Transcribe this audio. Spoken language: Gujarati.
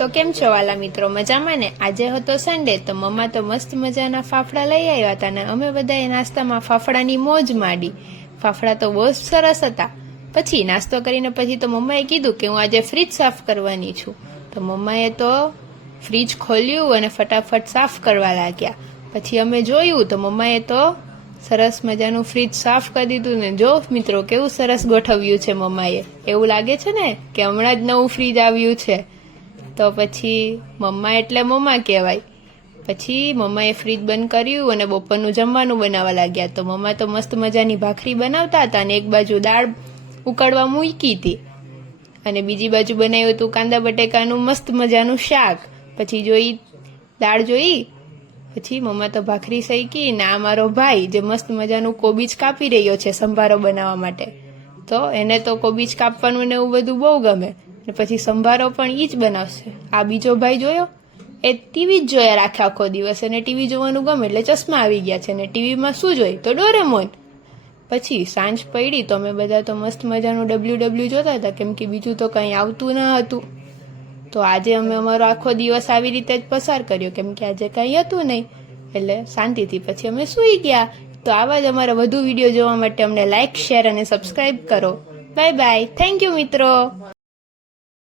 તો કેમ છો વાલા મિત્રો, મજામાં ને? આજે હતો સન્ડે તો મમ્મા તો મસ્ત મજાના ફાફડા લઈ આવ્યા હતા ને અમે બધાએ નાસ્તામાં ફાફડાની મોજ માંડી. ફાફડા તો બહુ સરસ હતા. પછી નાસ્તો કરીને પછી તો મમ્માએ કીધું કે હું આજે ફ્રીજ સાફ કરવાની છું. તો મમ્માએ તો ફ્રીજ ખોલ્યું અને ફટાફટ સાફ કરવા લાગ્યા. પછી અમે જોયું તો મમ્માએ તો સરસ મજાનું ફ્રીજ સાફ કરી દીધું ને જો મિત્રો કેવું સરસ ગોઠવ્યું છે મમ્માએ. એવું લાગે છે ને કે હમણાં જ નવું ફ્રીજ આવ્યું છે. તો પછી મમ્મા એટલે મમ્મા કહેવાય. પછી મમ્માએ ફ્રીજ બંધ કર્યું અને બપોરનું જમવાનું બનાવવા લાગ્યા. તો મમ્મા તો મસ્ત મજાની ભાખરી બનાવતા હતા અને એક બાજુ દાળ ઉકળવા મૂકી હતી અને બીજી બાજુ બનાવ્યું હતું કાંદા બટેકાનું મસ્ત મજાનું શાક. પછી જોઈ દાળ જોઈ પછી મમ્મા તો ભાખરી શેકી ને આ મારો ભાઈ જે મસ્ત મજાનું કોબીજ કાપી રહ્યો છે સંભારો બનાવવા માટે. તો એને તો કોબીજ કાપવાનું ને એવું બધું બહુ ગમે ને પછી સંભારો પણ ઈ જ બનાવશે. આ બીજો ભાઈ જોયો એ ટીવી જ જોયા રાખે આખો દિવસ, અને ટીવી જોવાનું ગમે એટલે ચશ્મા આવી ગયા છે ને ટીવીમાં શું જોઈ તો ડોરેમોન. પછી સાંજ પડી તો અમે બધા તો મસ્ત મજાનું WW જોતા હતા કેમ કે બીજું તો કંઈ આવતું ન હતું. તો આજે અમે અમારો આખો દિવસ આવી રીતે જ પસાર કર્યો કેમ કે આજે કંઈ હતું નહીં એટલે શાંતિથી પછી અમે સૂઈ ગયા. તો આવા જ અમારા વધુ વિડીયો જોવા માટે અમને લાઇક, શેર અને સબસ્ક્રાઈબ કરો. Bye bye. થેન્ક યુ મિત્રો.